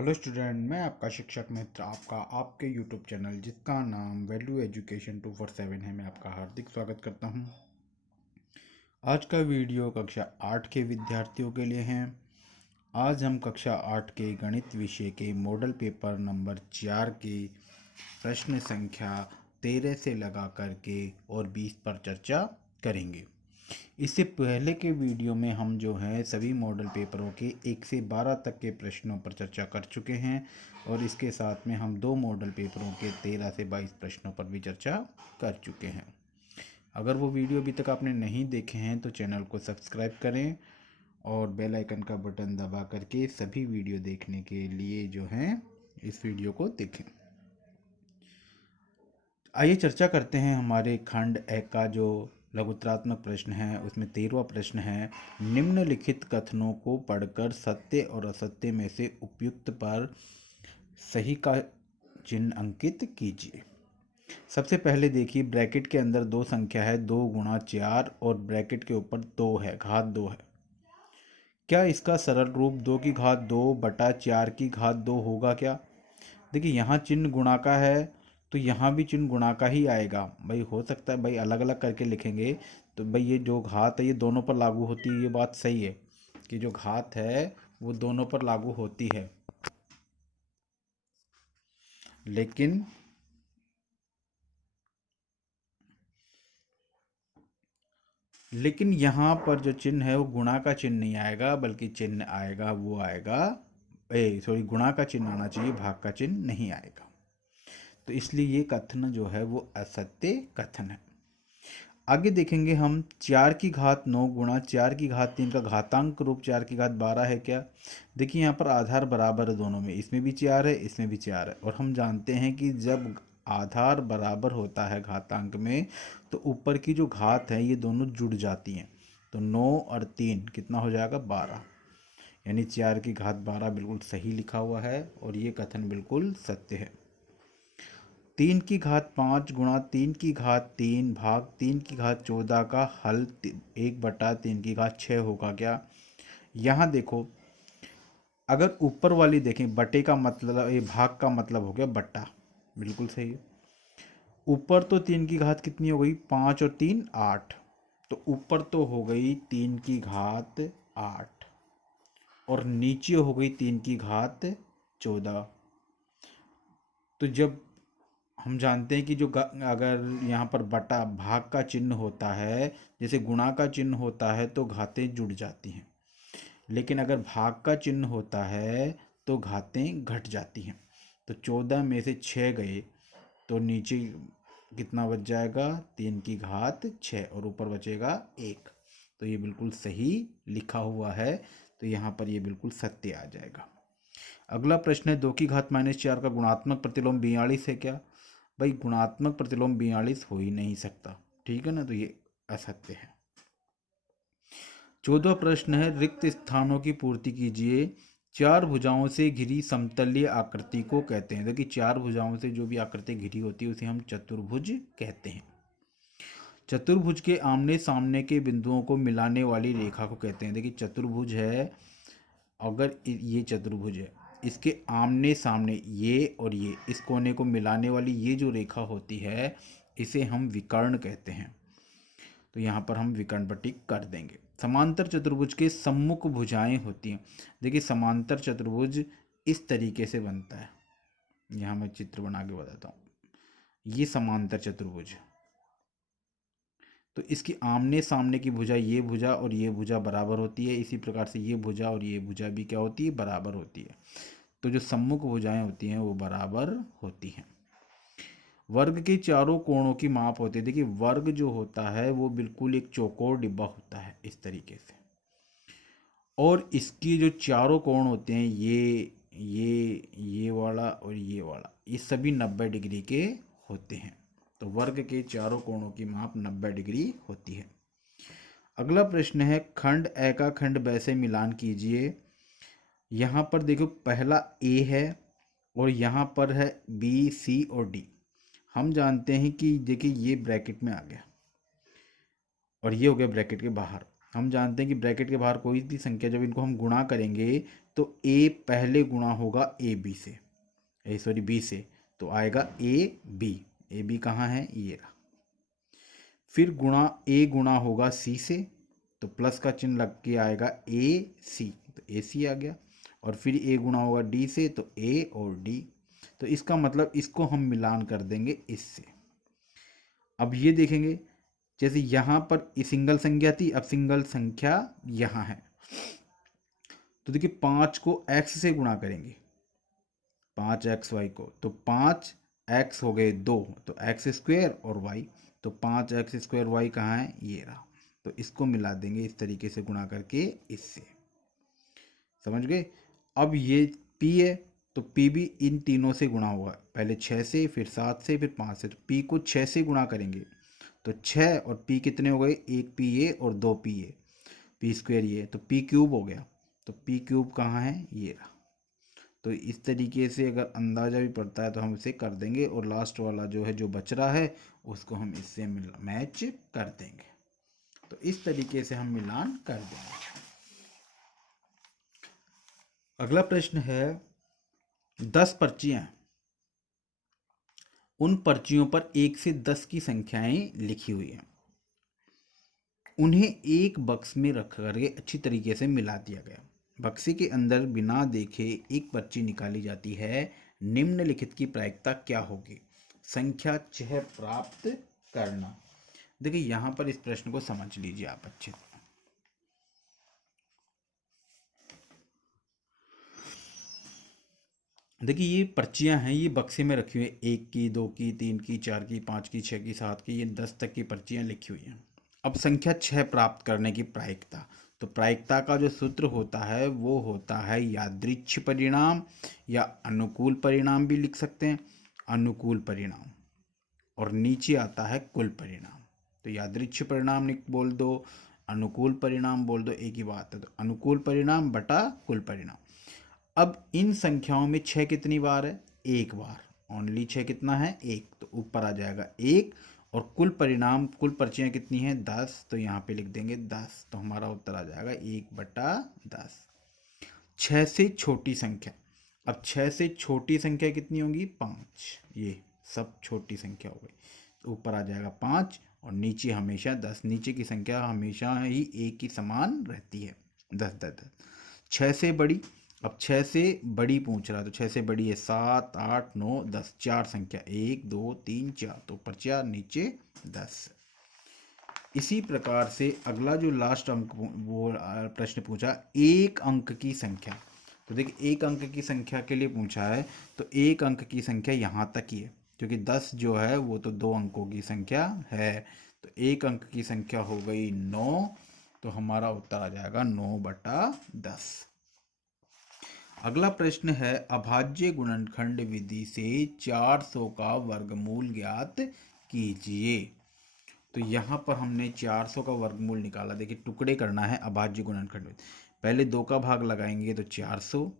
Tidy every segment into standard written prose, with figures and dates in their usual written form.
Hello student, मैं आपका शिक्षक मित्र आपका आपके यूट्यूब चैनल जिसका नाम वैल्यू एजुकेशन 247 है, मैं आपका हार्दिक स्वागत करता हूं। आज का वीडियो कक्षा 8 के विद्यार्थियों के लिए है। आज हम कक्षा 8 के गणित विषय के मॉडल पेपर नंबर 4 के प्रश्न संख्या 13 से लगा करके और 20 पर चर्चा करेंगे। इससे पहले के वीडियो में हम जो है सभी मॉडल पेपरों के 1 से 12 तक के प्रश्नों पर चर्चा कर चुके हैं और इसके साथ में हम 2 मॉडल पेपरों के 13 से 22 प्रश्नों पर भी चर्चा कर चुके हैं। अगर वो वीडियो अभी तक आपने नहीं देखे हैं तो चैनल को सब्सक्राइब करें और बेल आइकन का बटन दबा करके सभी वीडियो देखने के लिए जो है इस वीडियो को देखें। आइए चर्चा करते हैं हमारे खंड एक का जो लघुत्रात्मक प्रश्न है, उसमें 13वां प्रश्न है, निम्नलिखित कथनों को पढ़कर सत्य और असत्य में से उपयुक्त पर सही का चिन्ह अंकित कीजिए। सबसे पहले देखिए, ब्रैकेट के अंदर दो संख्या है 2 गुणा 4 और ब्रैकेट के ऊपर 2 है, घात 2 है। क्या इसका सरल रूप 2 की घात 2 बटा 4 की घात 2 होगा क्या? देखिए यहाँ चिन्ह गुणा का है तो यहाँ भी चिन्ह गुणा का ही आएगा। भाई हो सकता है भाई अलग अलग करके लिखेंगे तो भाई ये जो घात है ये दोनों पर लागू होती है, ये बात सही है कि जो घात है वो दोनों पर लागू होती है। लेकिन यहाँ पर जो चिन्ह है वो गुणा का चिन्ह नहीं आएगा, बल्कि चिन्ह आएगा वो आएगा गुणा का चिन्ह आना चाहिए, भाग का चिन्ह नहीं आएगा। तो इसलिए ये कथन जो है वो असत्य कथन है। आगे देखेंगे हम, 4 की घात 9 गुणा 4 की घात 3 का घातांक रूप 4 की घात 12 है क्या? देखिए यहाँ पर आधार बराबर है दोनों में, इसमें भी 4 है इसमें भी 4 है, और हम जानते हैं कि जब आधार बराबर होता है घातांक में तो ऊपर की जो घात है ये दोनों जुड़ जाती हैं। तो 9 और 3 कितना हो जाएगा? 12, यानी 4 की घात 12 बिल्कुल सही लिखा हुआ है और ये कथन बिल्कुल सत्य है। 3 की घात 5 गुणा 3 की घात 3 भाग 3 की घात 14 का हल 1 बटा 3 की घात 6 होगा क्या? यहाँ देखो, अगर ऊपर वाली देखें, बटे का मतलब ये भाग का मतलब हो गया बट्टा, बिल्कुल सही है। ऊपर तो 3 की घात कितनी हो गई? 5 और 3 8, तो ऊपर तो हो गई 3 की घात 8 और नीचे हो गई 3 की घात 14। तो जब हम जानते हैं कि अगर यहाँ पर बटा भाग का चिन्ह होता है, जैसे गुणा का चिन्ह होता है तो घातें जुड़ जाती हैं, लेकिन अगर भाग का चिन्ह होता है तो घातें घट जाती हैं। तो 14 में से 6 गए तो नीचे कितना बच जाएगा? 3 की घात 6 और ऊपर बचेगा 1। तो ये बिल्कुल सही लिखा हुआ है, तो यहाँ पर ये बिल्कुल सत्य आ जाएगा। अगला प्रश्न है, 2 की घात -4 का गुणात्मक प्रतिलोम 42 है क्या? भाई गुणात्मक प्रतिलोम 42 हो ही नहीं सकता, ठीक है ना, तो ये असत्य है। 14वां प्रश्न है, रिक्त स्थानों की पूर्ति कीजिए। 4 भुजाओं से घिरी समतलीय आकृति को कहते हैं। देखिए 4 भुजाओं से जो भी आकृति घिरी होती है उसे हम चतुर्भुज कहते हैं। चतुर्भुज के आमने सामने के बिंदुओं को मिलाने वाली रेखा को कहते हैं। देखिए चतुर्भुज है, अगर ये चतुर्भुज है, इसके आमने सामने ये और ये इस कोने को मिलाने वाली ये जो रेखा होती है इसे हम विकर्ण कहते हैं। तो यहाँ पर हम विकर्ण पट्टी कर देंगे। समांतर चतुर्भुज के सम्मुख भुजाएं होती हैं। देखिए समांतर चतुर्भुज इस तरीके से बनता है, यहाँ मैं चित्र बना के बताता हूँ। ये समांतर चतुर्भुज, तो इसकी आमने सामने की भुजा ये भुजा और ये भुजा बराबर होती है, इसी प्रकार से ये भुजा और ये भुजा भी क्या होती है? बराबर होती है। तो जो सम्मुख भुजाएं होती हैं वो बराबर होती हैं। वर्ग के चारों कोणों की माप होती है। देखिए वर्ग जो होता है वो बिल्कुल एक चौकोर डिब्बा होता है इस तरीके से, और इसकी जो चारों कोण होते हैं ये वाला और ये वाला, ये सभी 90 डिग्री के होते हैं। तो वर्ग के चारों कोणों की माप 90 डिग्री होती है। अगला प्रश्न है, खंड ए का खंड ब से मिलान कीजिए। यहाँ पर देखो पहला ए है और यहाँ पर है बी सी और डी। हम जानते हैं कि देखिए ये ब्रैकेट में आ गया और ये हो गया ब्रैकेट के बाहर। हम जानते हैं कि ब्रैकेट के बाहर कोई भी संख्या जब इनको हम गुणा करेंगे तो तो ए पहले गुणा होगा ए बी से, सॉरी बी से, तो आएगा ए बी कहाँ है, ये रहा। फिर ए गुणा होगा सी से, तो प्लस का चिन्ह लग के आएगा ए सी, तो ए सी आ गया। और फिर ए गुणा होगा डी से, तो ए और डी। तो इसका मतलब इसको हम मिलान कर देंगे इससे। अब ये देखेंगे, जैसे यहाँ पर सिंगल संख्या थी, अब सिंगल संख्या यहाँ है, तो देखिए 5 को x से गुणा करेंगे, 5xy को, तो 5x हो गए 2, तो x स्क्वायर और y, तो 5x स्क्वायर y कहाँ है, ये रहा। तो इसको मिला देंगे इस तरीके से गुणा करके इससे, समझ गए। अब ये p है, तो p भी इन तीनों से गुणा होगा, पहले 6 से, फिर 7 से, फिर 5 से, तो p को 6 से गुणा करेंगे, तो 6 और p कितने हो गए, 1 pa और 2 pa, p स्क्वायर ये, तो p क्यूब हो गया, तो p क्यूब कहाँ है, ये रहा। तो इस तरीके से अगर अंदाज़ा भी पड़ता है तो हम इसे कर देंगे, और लास्ट वाला जो है, जो बच रहा है, उसको हम इससे मैच कर देंगे। तो इस तरीके से हम मिलान कर देंगे। अगला प्रश्न है, 10 पर्चियां, उन पर्चियों पर 1 से 10 की संख्याएं लिखी हुई हैं, उन्हें एक बक्स में रख करके अच्छी तरीके से मिला दिया गया। बक्से के अंदर बिना देखे एक पर्ची निकाली जाती है, निम्नलिखित की प्रायिकता क्या होगी, संख्या 6 प्राप्त करना। देखिए यहाँ पर इस प्रश्न को समझ लीजिए आप अच्छे से। देखिए ये पर्चियां हैं, ये बक्से में रखी हुई है, 1 की, 2 की, 3 की, 4 की, 5 की, 6 की, 7 की, ये 10 तक की पर्चियां लिखी हुई हैं। अब संख्या 6 प्राप्त करने की प्रायिकता, तो प्रायिकता का जो सूत्र होता है वो होता है यादृच्छ परिणाम, या अनुकूल परिणाम भी लिख सकते हैं, अनुकूल परिणाम, और नीचे आता है कुल परिणाम। तो यादृच्छ परिणाम बोल दो, अनुकूल परिणाम बोल दो, एक ही बात है। तो अनुकूल परिणाम बटा कुल परिणाम। अब इन संख्याओं में 6 कितनी बार है, एक बार, ओनली 6 कितना है, एक, तो ऊपर आ जाएगा 1। और कुल परिणाम, कुल पर्चियां कितनी हैं, 10, तो यहाँ पे लिख देंगे 10, तो हमारा उत्तर आ जाएगा 1/10। 6 से छोटी संख्या, अब 6 से छोटी संख्या कितनी होगी, 5, ये सब छोटी संख्या हो गई, तो ऊपर आ जाएगा 5, और नीचे हमेशा 10, नीचे की संख्या हमेशा ही एक की समान रहती है, 10 10 10। 6 से बड़ी, अब 6 से बड़ी पूछ रहा है, तो 6 से बड़ी है 7 8 9 10, 4 संख्या, 1 2 3 4, तो ऊपर 4 नीचे 10। इसी प्रकार से अगला जो लास्ट अंक वो प्रश्न पूछा, एक अंक की संख्या, तो देखिए एक अंक की संख्या के लिए पूछा है, तो एक अंक की संख्या यहाँ तक ही है, क्योंकि 10 जो है वो तो 2 अंकों की संख्या है, तो एक अंक की संख्या हो गई 9, तो हमारा उत्तर आ जाएगा 9/10। अगला प्रश्न है, अभाज्य गुणनखंड विधि से 400 का वर्गमूल ज्ञात कीजिए। तो यहाँ पर हमने 400 का वर्गमूल निकाला। देखिए टुकड़े करना है अभाज्य गुणनखंड में, पहले 2 का भाग लगाएंगे तो 400,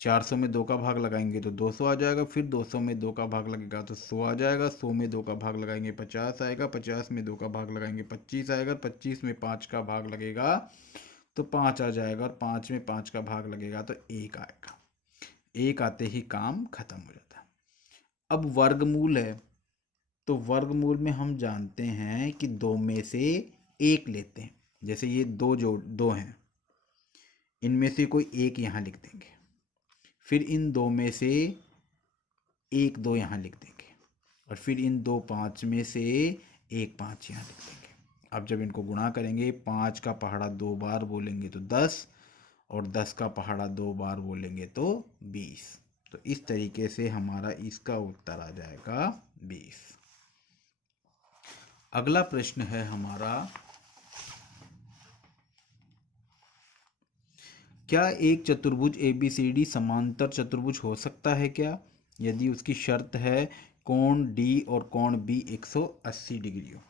400 में 2 का भाग लगाएंगे तो 200 आ जाएगा, फिर 200 में 2 का भाग लगेगा तो 100 आ जाएगा, 100 में 2 का भाग लगाएंगे 50 आएगा, 50 में 2 का भाग लगाएंगे 25 आएगा, 25 में 5 का भाग लगेगा तो 5 आ जाएगा, और 5 में 5 का भाग लगेगा तो 1 आएगा। 1 आते ही काम खत्म हो जाता है। अब वर्गमूल है, तो वर्गमूल में हम जानते हैं कि 2 में से 1 लेते हैं, जैसे ये 2 हैं, इनमें से कोई एक यहाँ लिख देंगे, फिर इन 2 में से 1 2 यहाँ लिख देंगे, और फिर इन 2 5 में से 1 5 यहाँ लिख देंगे। अब जब इनको गुणा करेंगे, 5 का पहाड़ा 2 बार बोलेंगे तो 10, और 10 का पहाड़ा 2 बार बोलेंगे तो 20। तो इस तरीके से हमारा इसका उत्तर आ जाएगा 20। अगला प्रश्न है हमारा, क्या एक चतुर्भुज ABCD समांतर चतुर्भुज हो सकता है क्या, यदि उसकी शर्त है कोण D और कोण B 180 डिग्री हो।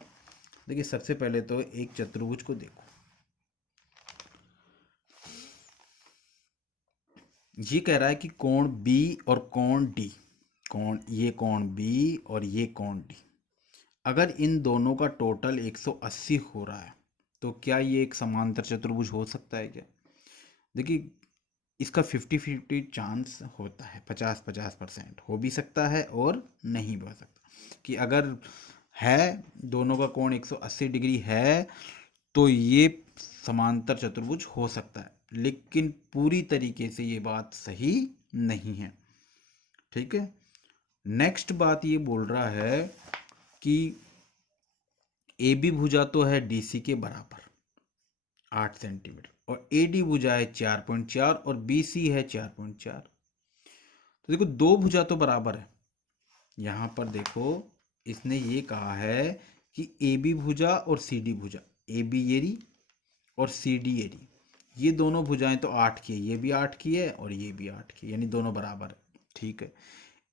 देखिए सबसे पहले तो एक चतुर्भुज को देखो, ये कह रहा है कि कोण B और कोण D, ये कोण B और ये कोण D, अगर इन दोनों का टोटल 180 हो रहा है तो क्या ये एक समांतर चतुर्भुज हो सकता है क्या। देखिए इसका 50-50 चांस होता है, 50-50% हो भी सकता है और नहीं भी हो सकता। कि अगर है दोनों का कोण 180 डिग्री है तो ये समांतर चतुर्भुज हो सकता है, लेकिन पूरी तरीके से ये बात सही नहीं है। ठीक है, नेक्स्ट बात ये बोल रहा है कि ए बी भुजा तो है DC के बराबर 8 सेंटीमीटर और AD भुजा है 4.4 और BC है 4.4। तो देखो दो भुजा तो बराबर है। यहाँ पर देखो इसने ये कहा है कि AB भुजा और CD भुजा, AB ये रही और CD ये रही, ये दोनों भुजाएं तो 8 की है, ये भी 8 की है और ये भी 8 की है, यानी दोनों बराबर है। ठीक है,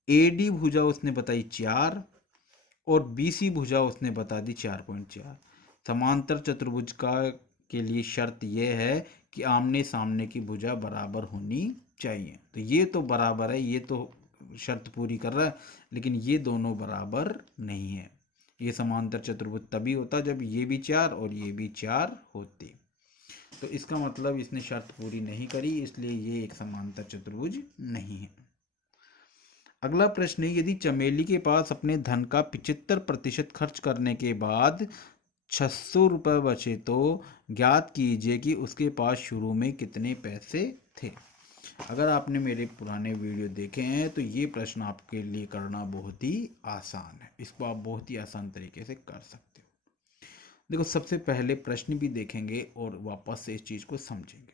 AD भुजा उसने बताई 4 और BC भुजा उसने बता दी 4.4। समांतर चतुर्भुज का के लिए शर्त यह है कि आमने सामने की भुजा बराबर होनी चाहिए। तो ये तो बराबर है, ये तो शर्त पूरी कर रहा है, लेकिन ये दोनों बराबर नहीं है। ये समांतर चतुर्भुज तभी होता जब ये भी 4 और ये भी 4 होते। तो इसका मतलब इसने शर्त पूरी नहीं करी, इसलिए ये एक समांतर चतुर्भुज नहीं है। अगला प्रश्न है, यदि चमेली के पास अपने धन का 75% खर्च करने के बाद 600 रुपये बचे तो ज्ञात कीजिए कि उसके पास शुरू में कितने पैसे थे। अगर आपने मेरे पुराने वीडियो देखे हैं तो ये प्रश्न आपके लिए करना बहुत ही आसान है, इसको आप बहुत ही आसान तरीके से कर सकते हो। देखो सबसे पहले प्रश्न भी देखेंगे और वापस से इस चीज़ को समझेंगे।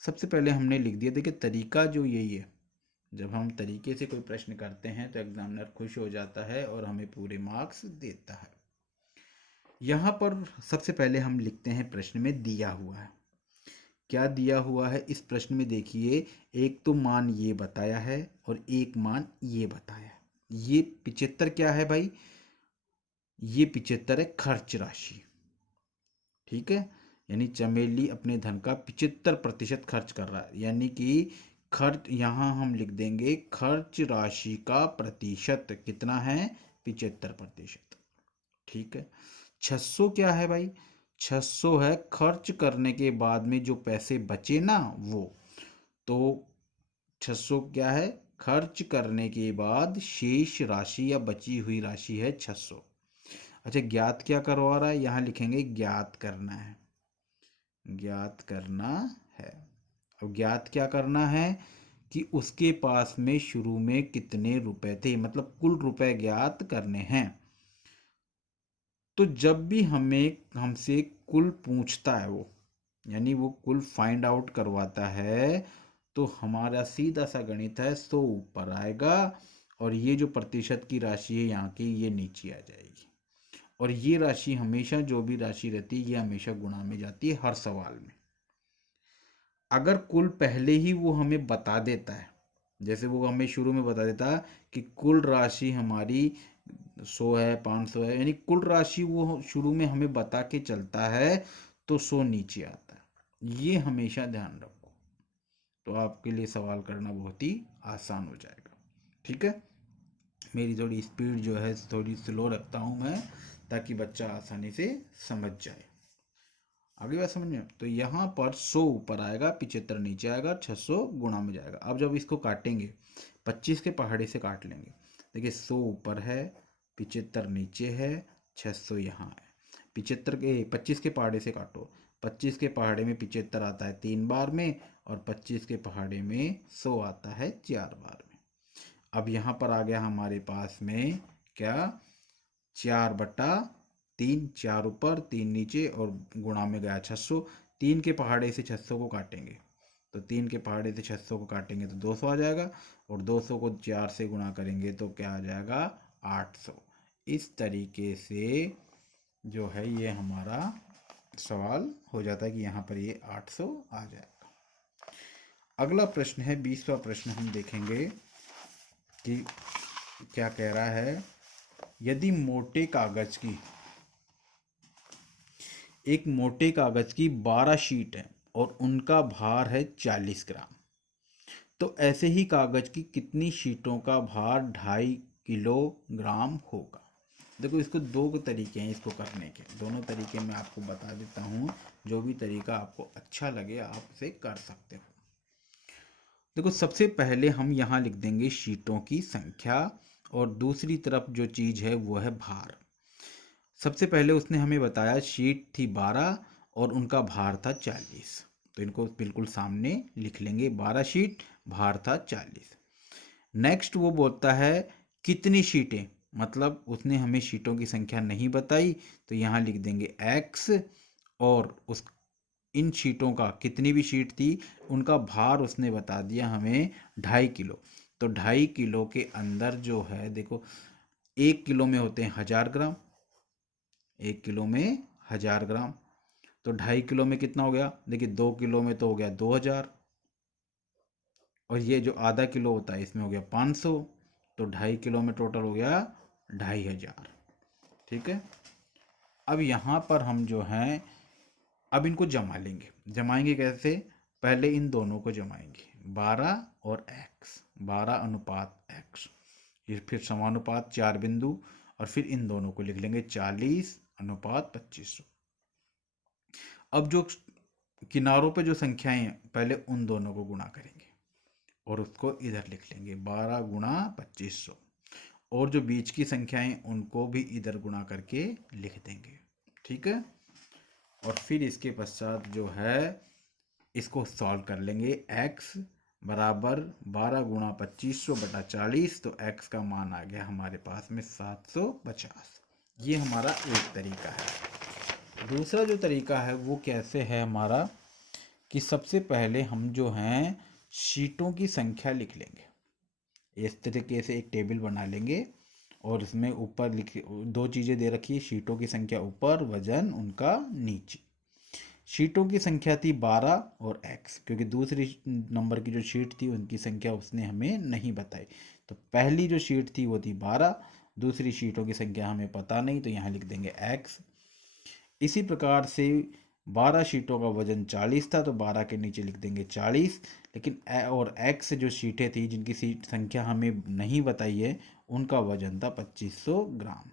सबसे पहले हमने लिख दिया, देखिए तरीका जो यही है, जब हम तरीके से कोई प्रश्न करते हैं तो एग्जामिनर खुश हो जाता है और हमें पूरे मार्क्स देता है। यहाँ पर सबसे पहले हम लिखते हैं प्रश्न में दिया हुआ है। क्या दिया हुआ है इस प्रश्न में? देखिए एक तो मान ये बताया है और एक मान ये बताया है। ये 75 क्या है भाई? ये 75 है खर्च राशि। ठीक है, यानी चमेली अपने धन का 75% खर्च कर रहा है, यानी कि खर्च यहाँ हम लिख देंगे खर्च राशि का प्रतिशत कितना है? 75%। ठीक है, 600 क्या है भाई? 600 है खर्च करने के बाद में जो पैसे बचे ना वो। तो 600 क्या है? खर्च करने के बाद शेष राशि या बची हुई राशि है 600। अच्छा, ज्ञात क्या करवा रहा है? यहाँ लिखेंगे ज्ञात करना है, ज्ञात करना है। अब ज्ञात क्या करना है कि उसके पास में शुरू में कितने रुपए थे, मतलब कुल रुपए ज्ञात करने हैं। तो जब भी हमें हमसे कुल पूछता है वो, यानी वो कुल फाइंड आउट करवाता है, तो हमारा सीधा सा गणित है 100 ऊपर आएगा और ये जो प्रतिशत की राशि है यहाँ की ये नीचे आ जाएगी। और ये राशि हमेशा, जो भी राशि रहती है ये हमेशा गुणा में जाती है हर सवाल में। अगर कुल पहले ही वो हमें बता देता है, जैसे वो हमें शुरू में बता देता है कि कुल राशि हमारी 100 है, 500 है, यानी कुल राशि वो शुरू में हमें बता के चलता है, तो 100 नीचे आता है। ये हमेशा ध्यान रखो, तो आपके लिए सवाल करना बहुत ही आसान हो जाएगा। ठीक है, मेरी थोड़ी स्पीड जो है थोड़ी स्लो रखता हूँ मैं, ताकि बच्चा आसानी से समझ जाए। आगे बात समझ में? तो यहाँ पर 100 ऊपर आएगा, 75 नीचे आएगा, 600 गुणा में जाएगा। अब जब इसको काटेंगे 25 के पहाड़े से काट लेंगे। देखिए 100 ऊपर है, 75 नीचे है, 600 यहाँ है। 25 के पहाड़े से काटो, 25 के पहाड़े में 75 आता है 3 बार में और 25 के पहाड़े में 100 आता है 4 बार में। अब यहाँ पर आ गया हमारे पास में क्या? 4/3, 4 ऊपर 3 नीचे और गुणा में गया 600। 3 के पहाड़े से 600 को काटेंगे, तो 3 के पहाड़े से 600 को काटेंगे तो 200 आ जाएगा और 200 को 4 से गुणा करेंगे तो क्या आ जाएगा? 800। इस तरीके से जो है ये हमारा सवाल हो जाता है कि यहाँ पर ये 800 आ जाएगा। अगला प्रश्न है 20वां प्रश्न, हम देखेंगे कि क्या कह रहा है। यदि एक मोटे कागज की 12 शीट है और उनका भार है 40 ग्राम, तो ऐसे ही कागज की कितनी शीटों का भार 2.5 किलोग्राम होगा? देखो इसको दो तरीके हैं इसको करने के, दोनों तरीके मैं आपको बता देता हूँ, जो भी तरीका आपको अच्छा लगे आप उसे कर सकते हो। देखो सबसे पहले हम यहाँ लिख देंगे शीटों की संख्या और दूसरी तरफ जो चीज़ है वो है भार। सबसे पहले उसने हमें बताया शीट थी 12 और उनका भार था 40, तो इनको बिल्कुल सामने लिख लेंगे, 12 शीट, भार था 40। नेक्स्ट वो बोलता है कितनी शीटें, मतलब उसने हमें शीटों की संख्या नहीं बताई, तो यहाँ लिख देंगे x, और उस इन शीटों का कितनी भी शीट थी उनका भार उसने बता दिया हमें 2.5 किलो। तो 2.5 किलो के अंदर जो है देखो 1 किलो में होते हैं 1000 ग्राम, 1 किलो में 1000 ग्राम, तो 2.5 किलो में कितना हो गया, देखिए 2 किलो में तो हो गया 2000, और ये जो आधा किलो होता है इसमें हो गया 500, तो 2.5 किलो में टोटल हो गया 2500। ठीक है, अब यहाँ पर हम जो हैं अब इनको जमा लेंगे। जमाएंगे कैसे, पहले इन दोनों को जमाएंगे, 12 और x, 12 अनुपात x, ये फिर समानुपात 4 बिंदु, और फिर इन दोनों को लिख लेंगे 40 अनुपात 2500। अब जो किनारों पे जो संख्याएं हैं पहले उन दोनों को गुणा करेंगे और उसको इधर लिख लेंगे 12 गुणा 2500, और जो बीच की संख्याएं उनको भी इधर गुणा करके लिख देंगे। ठीक है, और फिर इसके पश्चात जो है इसको सॉल्व कर लेंगे। x बराबर 12 गुणा 2500 बटा 40, तो x का मान आ गया हमारे पास में 750। ये हमारा एक तरीका है। दूसरा जो तरीका है वो कैसे है हमारा, कि सबसे पहले हम जो हैं शीटों की संख्या लिख लेंगे। इस तरीके से एक टेबल बना लेंगे और इसमें ऊपर लिख, दो चीज़ें दे रखी है, शीटों की संख्या ऊपर, वजन उनका नीचे। शीटों की संख्या थी 12 और x, क्योंकि दूसरी नंबर की जो शीट थी उनकी संख्या उसने हमें नहीं बताई, तो पहली जो शीट थी वो थी 12, दूसरी शीटों की संख्या हमें पता नहीं, तो यहाँ लिख देंगे x। इसी प्रकार से 12 शीटों का वजन 40 था, तो 12 के नीचे लिख देंगे 40, लेकिन और x जो शीटें थी जिनकी सीट संख्या हमें नहीं बताई है उनका वजन था 2500 ग्राम।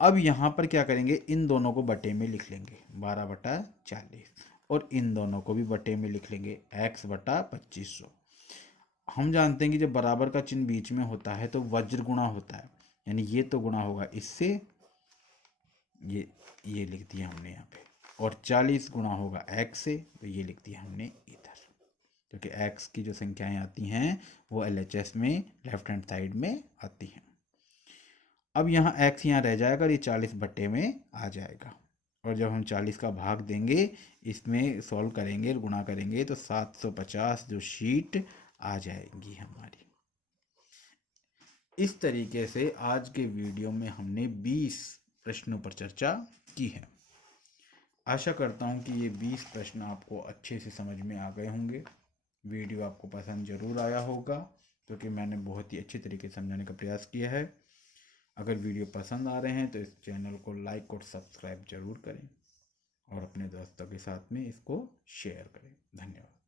अब यहाँ पर क्या करेंगे, इन दोनों को बटे में लिख लेंगे 12 बटा 40, और इन दोनों को भी बटे में लिख लेंगे x बटा 2500। हम जानते हैं कि जब बराबर का चिन्ह बीच में होता है तो वज्र गुणा होता है, यानी ये तो गुणा होगा इससे, ये लिख दिया हमने यहाँ पे, और 40 गुणा होगा x से, तो ये लिख दिया हमने इधर, क्योंकि x की जो संख्याएं आती हैं वो LHS में लेफ्ट हैंड साइड में आती हैं। अब यहाँ x यहाँ रह जाएगा और ये 40 बट्टे में आ जाएगा, और जब हम 40 का भाग देंगे इसमें सॉल्व करेंगे, गुणा करेंगे, तो 750 जो शीट आ जाएंगी हमारी। इस तरीके से आज के वीडियो में हमने 20 प्रश्नों पर चर्चा की है। आशा करता हूँ कि ये 20 प्रश्न आपको अच्छे से समझ में आ गए होंगे। वीडियो आपको पसंद ज़रूर आया होगा, क्योंकि मैंने बहुत ही अच्छे तरीके से समझाने का प्रयास किया है। अगर वीडियो पसंद आ रहे हैं तो इस चैनल को लाइक और सब्सक्राइब ज़रूर करें, और अपने दोस्तों के साथ में इसको शेयर करें। धन्यवाद।